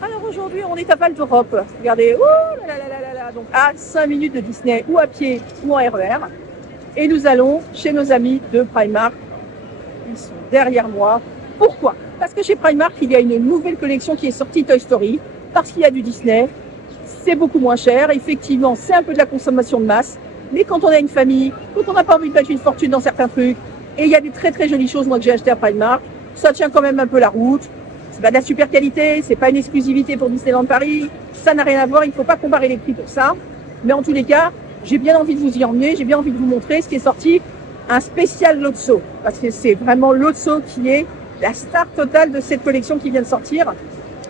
Alors aujourd'hui, on est à Val d'Europe. Regardez, ouh là là là là là, donc à 5 minutes de Disney, ou à pied, ou en RER. Et nous allons chez nos amis de Primark. Ils sont derrière moi. Pourquoi? Parce que chez Primark, il y a une nouvelle collection qui est sortie, Toy Story. Parce qu'il y a du Disney. C'est beaucoup moins cher. Effectivement, c'est un peu de la consommation de masse. Mais quand on a une famille, quand on n'a pas envie de mettre une fortune dans certains trucs, et il y a des très très jolies choses, moi, que j'ai acheté à Primark, ça tient quand même un peu la route. C'est pas de la super qualité, c'est pas une exclusivité pour Disneyland Paris, ça n'a rien à voir, il ne faut pas comparer les prix pour ça. Mais en tous les cas, j'ai bien envie de vous y emmener, j'ai bien envie de vous montrer ce qui est sorti, un spécial Lotso. Parce que c'est vraiment Lotso qui est la star totale de cette collection qui vient de sortir.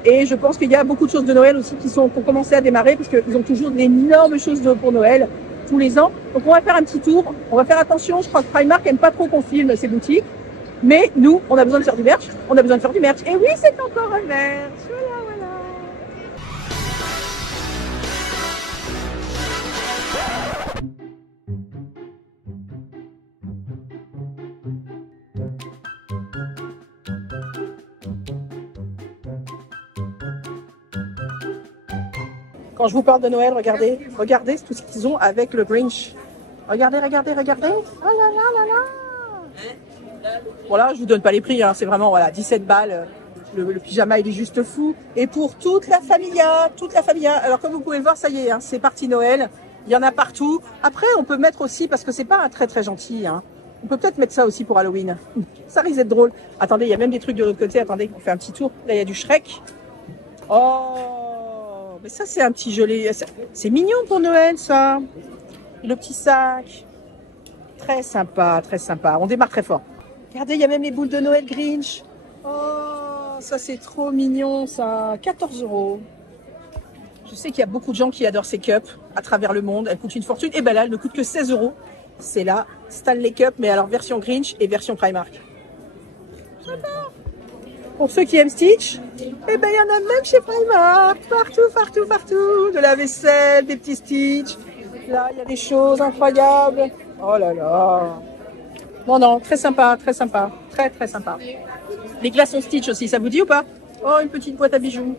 Et je pense qu'il y a beaucoup de choses de Noël aussi qui sont pour commencer à démarrer, parce qu'ils ont toujours d'énormes choses pour Noël tous les ans. Donc on va faire un petit tour, on va faire attention, je crois que Primark n'aime pas trop qu'on filme ses boutiques. Mais nous, on a besoin de faire du merch, on a besoin de faire du merch. Et oui, c'est encore un merch. Voilà, voilà. Quand je vous parle de Noël, regardez, regardez tout ce qu'ils ont avec le Grinch. Regardez, regardez, regardez. Oh là là là là. Voilà, je vous donne pas les prix, hein, c'est vraiment voilà 17 balles. Le pyjama, il est juste fou. Et pour toute la familla, toute la familla. Alors comme vous pouvez le voir, ça y est, hein, c'est parti Noël. Il y en a partout. Après, on peut mettre aussi, parce que c'est pas un très très gentil, hein, on peut peut-être mettre ça aussi pour Halloween. Ça risque d'être drôle. Attendez, il y a même des trucs de l'autre côté. Attendez, on fait un petit tour. Là, il y a du Shrek. Oh, mais ça, c'est un petit joli. C'est mignon pour Noël, ça. Le petit sac. Très sympa, très sympa. On démarre très fort. Regardez, il y a même les boules de Noël Grinch. Oh, ça c'est trop mignon, ça. 14 €. Je sais qu'il y a beaucoup de gens qui adorent ces cups à travers le monde. Elles coûtent une fortune. Et ben là, elles ne coûtent que 16 €. C'est la Stanley Cup, mais alors version Grinch et version Primark. J'adore. Pour ceux qui aiment Stitch, eh ben il y en a même chez Primark. Partout, partout, partout. De la vaisselle, des petits Stitch. Là, il y a des choses incroyables. Oh là là. Non, non, très sympa, très sympa. Très, très sympa. Les glaçons Stitch aussi, ça vous dit ou pas? Oh, une petite boîte à bijoux.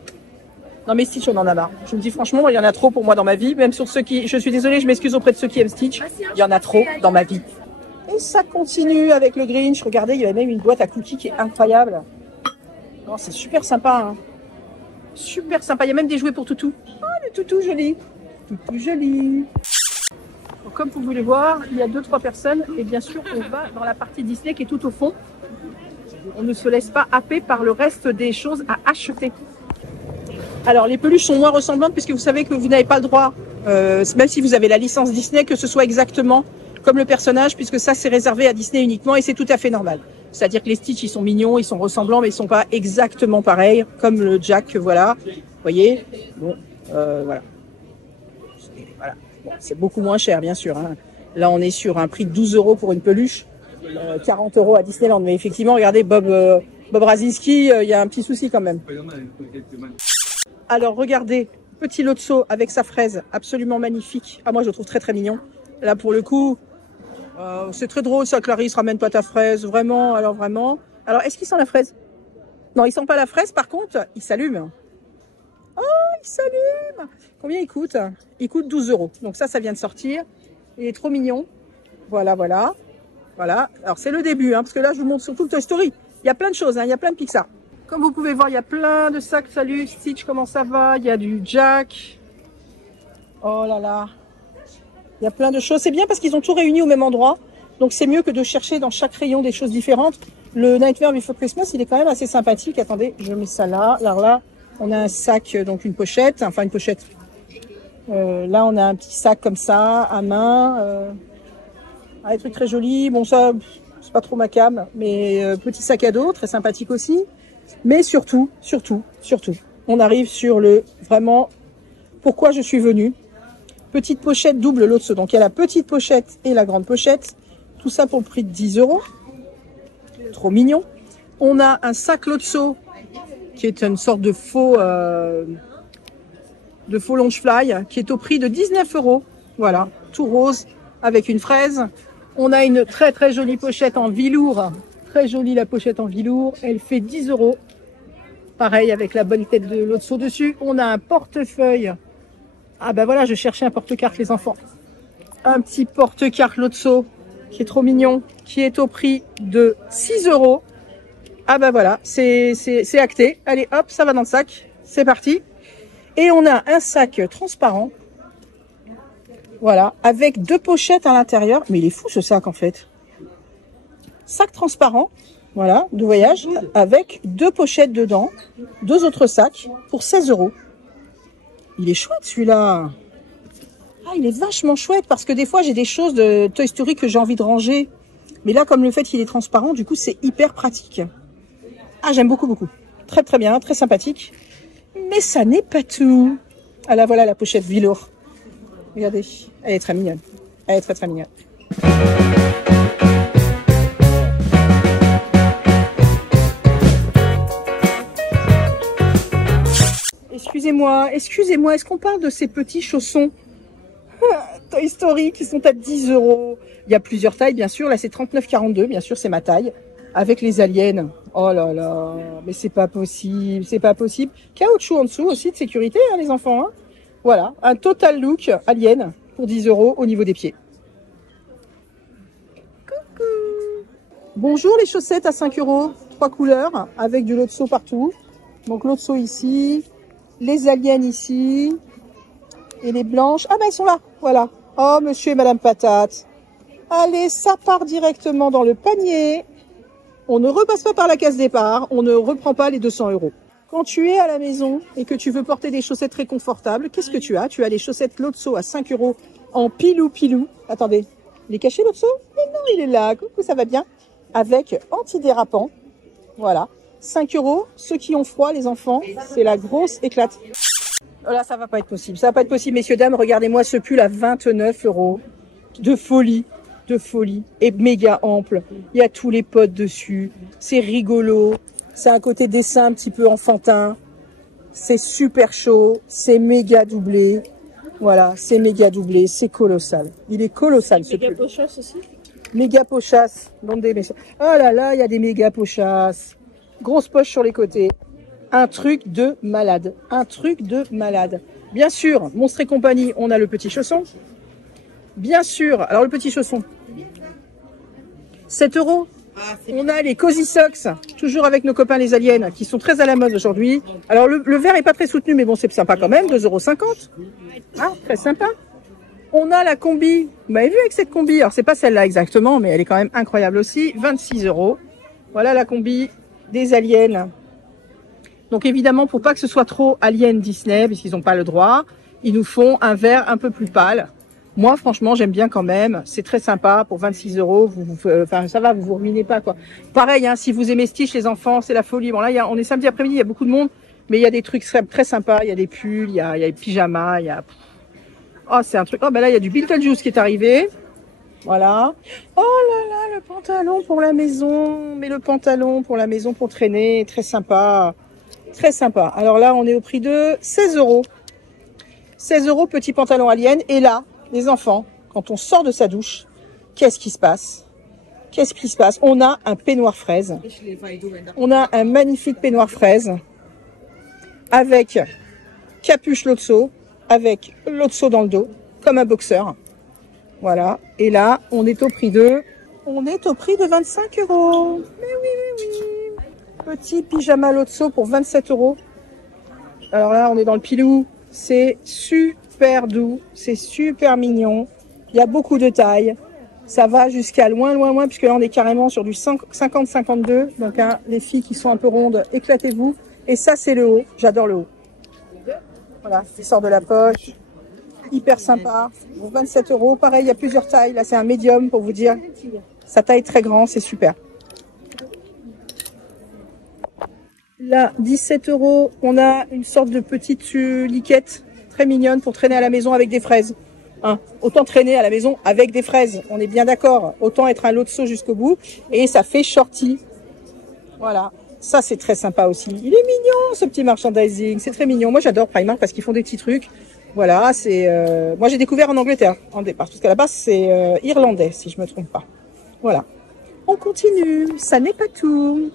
Non, mais Stitch, on en a marre. Je vous le dis franchement, il y en a trop pour moi dans ma vie. Même sur ceux qui... Je suis désolée, je m'excuse auprès de ceux qui aiment Stitch. Il y en a trop dans ma vie. Et ça continue avec le Grinch. Regardez, il y a même une boîte à cookies qui est incroyable. Oh, c'est super sympa. Hein. Super sympa. Il y a même des jouets pour Toutou. Oh, le Toutou joli. Toutou joli. Donc, comme vous voulez voir, il y a 2-3 personnes. Et bien sûr, on va dans la partie Disney qui est tout au fond. On ne se laisse pas happer par le reste des choses à acheter. Alors, les peluches sont moins ressemblantes puisque vous savez que vous n'avez pas le droit, même si vous avez la licence Disney, que ce soit exactement comme le personnage, puisque ça, c'est réservé à Disney uniquement et c'est tout à fait normal. C'est-à-dire que les Stitch, ils sont mignons, ils sont ressemblants, mais ils sont pas exactement pareils, comme le Jack, voilà. Vous voyez? Bon, voilà. Voilà. Bon, c'est beaucoup moins cher, bien sûr. Hein. Là, on est sur un prix de 12 € pour une peluche, 40 € à Disneyland. Mais effectivement, regardez, Bob Razinski, il y a un petit souci quand même. Alors, regardez, petit Lotso avec sa fraise, absolument magnifique. Ah, moi, je le trouve très, très mignon. Là, pour le coup, c'est très drôle, ça, Clarisse, ramène pas ta fraise. Vraiment, alors vraiment. Alors, est-ce qu'il sent la fraise? Non, il sent pas la fraise, par contre, il s'allume. Oh, il s'allume. Combien il coûte? Il coûte 12 €. Donc ça vient de sortir. Il est trop mignon. Voilà, voilà. Voilà. Alors, c'est le début, hein, parce que là, je vous montre surtout le Toy Story. Il y a plein de choses, hein, il y a plein de Pixar. Comme vous pouvez voir, il y a plein de sacs. Salut, Stitch, comment ça va? Il y a du Jack. Oh là là. Il y a plein de choses. C'est bien parce qu'ils ont tout réuni au même endroit. Donc, c'est mieux que de chercher dans chaque rayon des choses différentes. Le Nightmare Before Christmas, il est quand même assez sympathique. Attendez, je mets ça là. Alors là, on a un sac, donc une pochette. Enfin, une pochette. Là, on a un petit sac comme ça, à main. Des trucs très jolis. Bon, ça, c'est pas trop ma came. Mais petit sac à dos, très sympathique aussi. Mais surtout, on arrive sur le vraiment pourquoi je suis venue. Petite pochette double Lotso. Donc il y a la petite pochette et la grande pochette. Tout ça pour le prix de 10 €. Trop mignon. On a un sac Lotso qui est une sorte de faux Loungefly qui est au prix de 19 €. Voilà, tout rose avec une fraise. On a une très très jolie pochette en velours. Très jolie la pochette en velours. Elle fait 10 €. Pareil, avec la bonne tête de Lotso dessus. On a un portefeuille. Ah ben voilà, je cherchais un porte-carte, les enfants. Un petit porte-carte Lotso qui est trop mignon, qui est au prix de 6 €. Ah ben voilà, c'est acté. Allez, hop, ça va dans le sac. C'est parti. Et on a un sac transparent. Voilà, avec 2 pochettes à l'intérieur. Mais il est fou ce sac en fait. Sac transparent, voilà, de voyage, avec 2 pochettes dedans. 2 autres sacs pour 16 €. Il est chouette celui-là. Ah, il est vachement chouette parce que des fois j'ai des choses de Toy Story que j'ai envie de ranger. Mais là, comme le fait qu'il est transparent, du coup c'est hyper pratique. Ah, j'aime beaucoup, beaucoup. Très très bien, très sympathique. Mais ça n'est pas tout. Ah là, voilà la pochette velours. Regardez, elle est très mignonne. Elle est très très mignonne. Excusez-moi, est-ce qu'on parle de ces petits chaussons Toy Story qui sont à 10 €? Il y a plusieurs tailles, bien sûr. Là, c'est 39,42, bien sûr, c'est ma taille. Avec les aliens. Oh là là, mais c'est pas possible, c'est pas possible. Caoutchouc en dessous aussi de sécurité, hein, les enfants. Hein. Voilà, un total look alien pour 10 € au niveau des pieds. Coucou. Bonjour, les chaussettes à 5 €, 3 couleurs, avec du Lotso partout. Donc Lotso ici, les aliens ici, et les blanches. Ah ben ils sont là, voilà. Oh, monsieur et madame patate. Allez, ça part directement dans le panier. On ne repasse pas par la case départ, on ne reprend pas les 200 €. Quand tu es à la maison et que tu veux porter des chaussettes très confortables, qu'est-ce que tu as? Tu as les chaussettes Lotso à 5 € en pilou-pilou. Attendez, il est caché Lotso? Mais non, il est là. Coucou, ça va bien? Avec antidérapant. Voilà. 5 €. Ceux qui ont froid, les enfants, c'est la grosse éclate. Oh là, ça va pas être possible. Ça va pas être possible, messieurs, dames. Regardez-moi ce pull à 29 €. De folie. De folie. Et méga ample. Il y a tous les potes dessus. C'est rigolo. C'est un côté dessin un petit peu enfantin. C'est super chaud. C'est méga doublé. Voilà, c'est méga doublé. C'est colossal. Il est colossal, ce pull. Méga pochasse aussi. Méga pochasse. Oh là là, il y a des méga pochasses. Grosse poche sur les côtés. Un truc de malade. Un truc de malade. Bien sûr, Monstres et compagnie, on a le petit chausson. Bien sûr, alors le petit chausson. 7 €. On a les Cozy Socks, toujours avec nos copains les aliens, qui sont très à la mode aujourd'hui. Alors le vert est pas très soutenu, mais bon, c'est sympa quand même, 2,50 €. Ah, très sympa. On a la combi, vous m'avez vu avec cette combi, alors c'est pas celle-là exactement, mais elle est quand même incroyable aussi, 26 €. Voilà la combi des aliens. Donc évidemment, pour pas que ce soit trop Alien Disney, puisqu'ils n'ont pas le droit, ils nous font un vert un peu plus pâle. Moi, franchement, j'aime bien quand même. C'est très sympa pour 26 €. Enfin, ça va, vous vous ruinez pas, quoi. Pareil, hein, si vous aimez Stitch, les enfants, c'est la folie. Bon, là, on est samedi après-midi, il y a beaucoup de monde, mais il y a des trucs très sympas. Il y a des pulls, il y a des pyjamas, il y a... Oh, c'est un truc... Oh, ben là, il y a du Beetlejuice qui est arrivé. Voilà. Oh là là, le pantalon pour la maison. Mais le pantalon pour la maison pour traîner, très sympa. Très sympa. Alors là, on est au prix de 16 €. 16 € petit pantalon alien. Et là, les enfants, quand on sort de sa douche, qu'est-ce qui se passe? Qu'est-ce qui se passe? On a un peignoir fraise. On a un magnifique peignoir fraise avec capuche Lotso, avec Lotso dans le dos, comme un boxeur. Voilà. Et là, on est au prix de 25 €. Mais oui, oui, oui. Petit pyjama Lotso pour 27 €. Alors là, on est dans le pilou. C'est super doux. C'est super mignon. Il y a beaucoup de tailles. Ça va jusqu'à loin, loin, loin, puisque là, on est carrément sur du 50-52. Donc, hein, les filles qui sont un peu rondes, éclatez-vous. Et ça, c'est le haut. J'adore le haut. Voilà, il sort de la poche. Hyper sympa. 27 €. Pareil, il y a plusieurs tailles. Là, c'est un médium pour vous dire. Sa taille très grand, c'est super. Là, 17 €. On a une sorte de petite liquette très mignonne pour traîner à la maison avec des fraises. Hein, autant traîner à la maison avec des fraises. On est bien d'accord. Autant être un Lotso jusqu'au bout. Et ça fait shorty. Voilà. Ça, c'est très sympa aussi. Il est mignon, ce petit merchandising. C'est très mignon. Moi, j'adore Primark parce qu'ils font des petits trucs. Voilà, c'est... Moi, j'ai découvert en Angleterre, en départ. Parce qu'à la base, c'est irlandais, si je me trompe pas. Voilà. On continue. Ça n'est pas tout.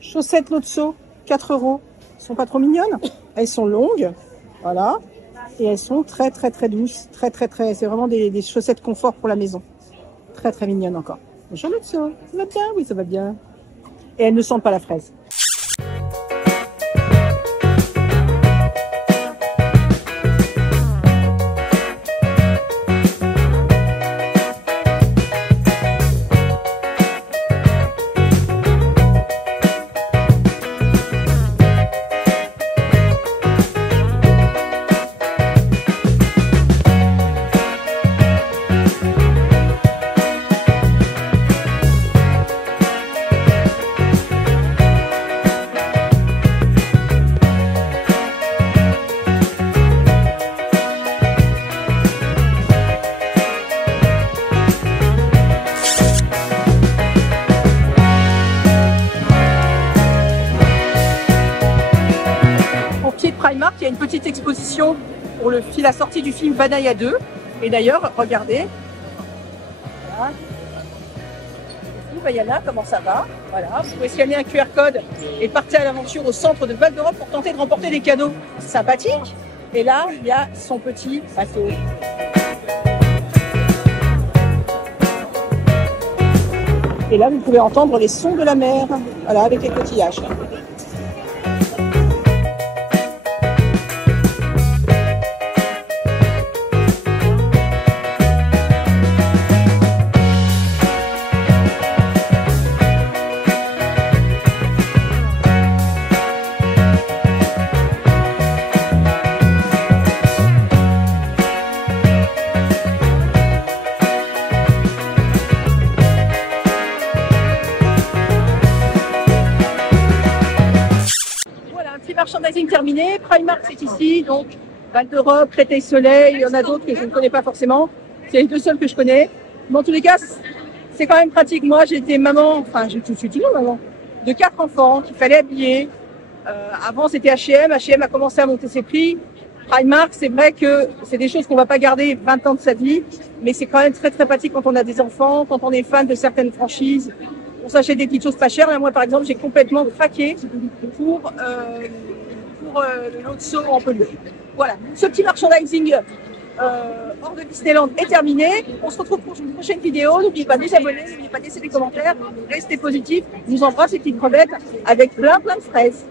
Chaussettes Lotso, 4 €. Elles sont pas trop mignonnes. Elles sont longues, voilà. Et elles sont très douces. C'est vraiment des chaussettes confort pour la maison. Très mignonnes encore. Bonjour Lutzo, ça va bien? Oui, ça va bien. Et elles ne sentent pas la fraise. Primark, il y a une petite exposition pour la sortie du film Vanaya 2. Et d'ailleurs, regardez. Voilà. Vaiana, comment ça va? Voilà, vous pouvez scanner un QR code et partir à l'aventure au centre de Val d'Europe pour tenter de remporter des cadeaux sympathiques. Et là, il y a son petit bateau. Et là, vous pouvez entendre les sons de la mer, voilà, avec les coquillages. Merchandising terminé, Primark c'est ici, donc Val d'Europe, Créteil Soleil, il y en a d'autres que je ne connais pas forcément, c'est les deux seuls que je connais. Mais en tous les cas, c'est quand même pratique. Moi j'étais maman, enfin je suis toujours maman, de 4 enfants qu'il fallait habiller. Avant c'était H&M a commencé à monter ses prix. Primark, c'est vrai que c'est des choses qu'on va pas garder 20 ans de sa vie, mais c'est quand même très pratique quand on a des enfants, quand on est fan de certaines franchises. On s'achète des petites choses pas chères. Là, moi, par exemple, j'ai complètement craqué pour le lot de seau en pelure. Voilà, ce petit merchandising hors de Disneyland est terminé. On se retrouve pour une prochaine vidéo. N'oubliez pas de vous abonner, n'oubliez pas de laisser des commentaires. Restez positifs. Je vous embrasse, les petites crevettes, avec plein de fraises.